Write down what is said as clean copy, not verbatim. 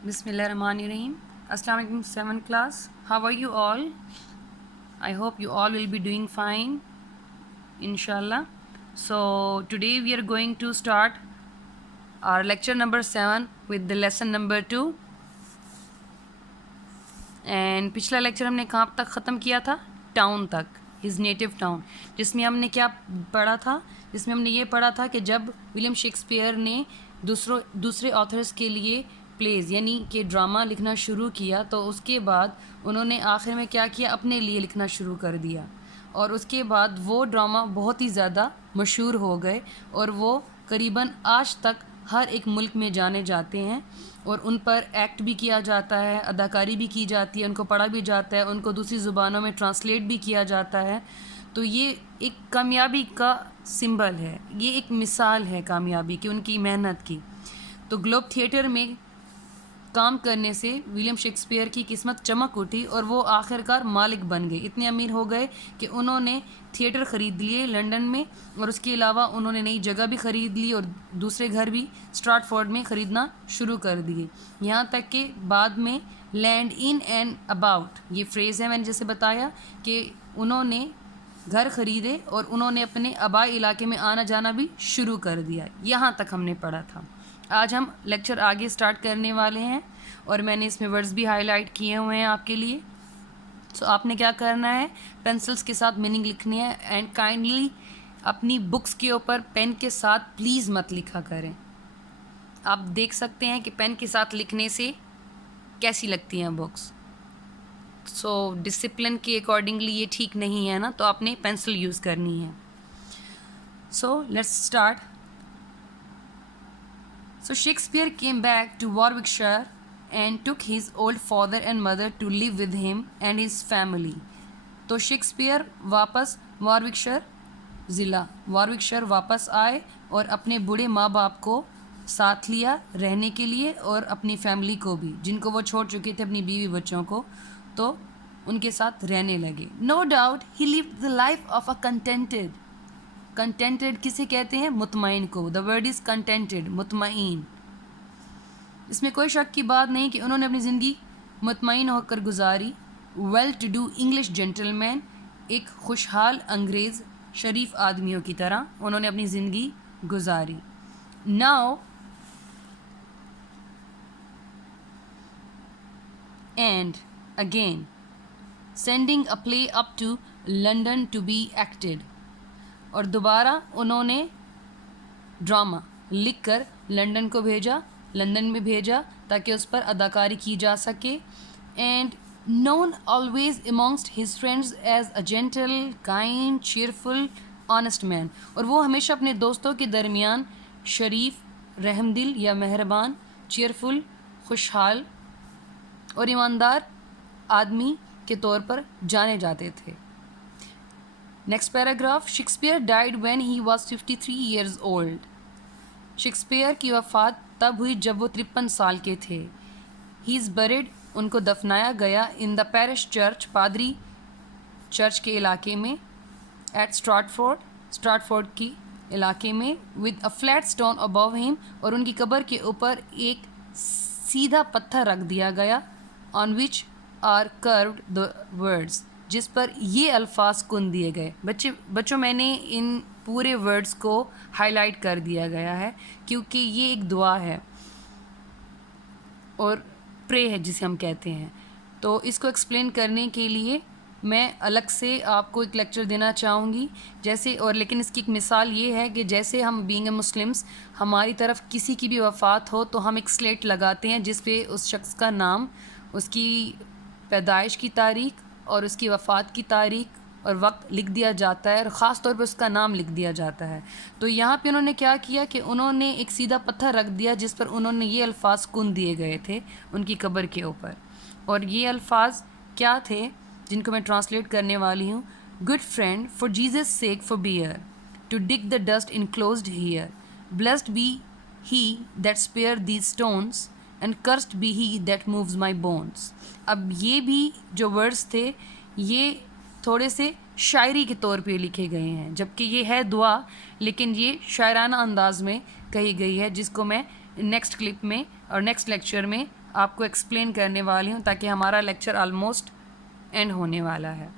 Bismillah Rahman Rahim. Assalamu alaikum 7th class. How are you all? I hope you all will be doing fine, inshallah. So today we are going to start our lecture number 7 with the lesson number 2. And पिछला lecture हमने कहाँ तक ख़त्म किया था? Town तक, his native town, जिसमें हमने क्या पढ़ा था? जिसमें हमने ये पढ़ा था कि जब विलियम शेक्सपियर ने दूसरे ऑथर्स के लिए प्लेज़ यानी कि ड्रामा लिखना शुरू किया, तो उसके बाद उन्होंने आखिर में क्या किया? अपने लिए लिखना शुरू कर दिया, और उसके बाद वो ड्रामा बहुत ही ज़्यादा मशहूर हो गए और वो करीबन आज तक हर एक मुल्क में जाने जाते हैं और उन पर एक्ट भी किया जाता है, अदाकारी भी की जाती है, उनको पढ़ा भी जाता है, उनको दूसरी ज़ुबानों में ट्रांसलेट भी किया जाता है। तो ये एक कामयाबी का सिंबल है, ये एक मिसाल है कामयाबी की, उनकी मेहनत की। तो ग्लोब थिएटर में काम करने से विलियम शेक्सपियर की किस्मत चमक उठी और वो आखिरकार मालिक बन गए। इतने अमीर हो गए कि उन्होंने थिएटर ख़रीद लिए लंदन में, और उसके अलावा उन्होंने नई जगह भी ख़रीद ली और दूसरे घर भी स्ट्रैटफोर्ड में ख़रीदना शुरू कर दिए। यहाँ तक कि बाद में लैंड इन एंड अबाउट, ये फ्रेज़ है, मैंने जैसे बताया कि उन्होंने घर ख़रीदे और उन्होंने अपने आबाई इलाके में आना जाना भी शुरू कर दिया। यहाँ तक हमने पढ़ा था। आज हम लेक्चर आगे स्टार्ट करने वाले हैं और मैंने इसमें वर्ड्स भी हाईलाइट किए हुए हैं आपके लिए। सो आपने क्या करना है? पेंसिल्स के साथ मीनिंग लिखनी है, एंड काइंडली अपनी बुक्स के ऊपर पेन के साथ प्लीज़ मत लिखा करें। आप देख सकते हैं कि पेन के साथ लिखने से कैसी लगती हैं बुक्स। सो डिसिप्लिन के अकॉर्डिंगली ये ठीक नहीं है ना, तो आपने पेंसिल यूज़ करनी है। So let's start. So Shakespeare came back to Warwickshire and took his old father and mother to live with him and his family. तो शेक्सपियर वापस वार्विकशायर वापस आए और अपने बूढ़े माँ बाप को साथ लिया रहने के लिए, और अपनी फैमिली को भी, जिनको वो छोड़ चुके थे, अपनी बीवी बच्चों को, तो उनके साथ रहने लगे। No doubt he lived the life of a contented किसे कहते हैं? मुतमईन को। द वर्ड इज़ कंटेंटेड, मुतमईन। इसमें कोई शक की बात नहीं कि उन्होंने अपनी ज़िंदगी मुतमईन होकर गुजारी। Well to do English gentleman, एक खुशहाल अंग्रेज़ शरीफ आदमियों की तरह उन्होंने अपनी ज़िंदगी गुजारी। Now and again sending a play up to London to be acted, और दोबारा उन्होंने ड्रामा लिखकर लंदन में भेजा ताकि उस पर अदाकारी की जा सके। And known always amongst his friends as a gentle, kind, cheerful, honest man, और वो हमेशा अपने दोस्तों के दरमियान शरीफ, रहमदिल या मेहरबान, चीयरफुल, खुशहाल और ईमानदार आदमी के तौर पर जाने जाते थे। Next paragraph. Shakespeare died when he was 53 years old. Shakespeare की वफ़ात तब हुई जब वो 53 साल के थे। ही इज़ बरिड, उनको दफनाया गया, इन द पैरिश चर्च, पादरी चर्च के इलाके में, एट स्ट्रैटफोर्ड की इलाके में, with a flat stone above him, और उनकी कब्र के ऊपर एक सीधा पत्थर रख दिया गया, on which are carved the words, जिस पर ये अल्फाज कुन दिए गए। बच्चों मैंने इन पूरे वर्ड्स को हाईलाइट कर दिया गया है क्योंकि ये एक दुआ है और प्रे है जिसे हम कहते हैं। तो इसको एक्सप्लेन करने के लिए मैं अलग से आपको एक लेक्चर देना चाहूँगी, जैसे, और लेकिन इसकी एक मिसाल ये है कि जैसे हम बीइंग ए मुस्लिम्स, हमारी तरफ किसी की भी वफ़ात हो तो हम एक स्लेट लगाते हैं जिस पे उस शख्स का नाम, उसकी पैदाइश की तारीख़ और उसकी वफ़ात की तारीख़ और वक्त लिख दिया जाता है, और ख़ास तौर पे उसका नाम लिख दिया जाता है। तो यहाँ पे उन्होंने क्या किया कि उन्होंने एक सीधा पत्थर रख दिया जिस पर उन्होंने ये अल्फाज कुन दिए गए थे उनकी कब्र के ऊपर, और ये अल्फाज क्या थे जिनको मैं ट्रांसलेट करने वाली हूँ। Good friend, for Jesus sake forbear to dig the dust enclosed here, blessed be he that spare these stones and cursed be he that moves my bones. अब ये भी जो वर्ड्स थे ये थोड़े से शायरी के तौर पे लिखे गए हैं, जबकि ये है दुआ, लेकिन ये शायराना अंदाज में कही गई है, जिसको मैं नेक्स्ट क्लिप में और नेक्स्ट लेक्चर में آپ کو ایکسپلین کرنے والی ہوں تاکہ ہمارا لیکچر آلموسٹ اینڈ ہونے والا ہے.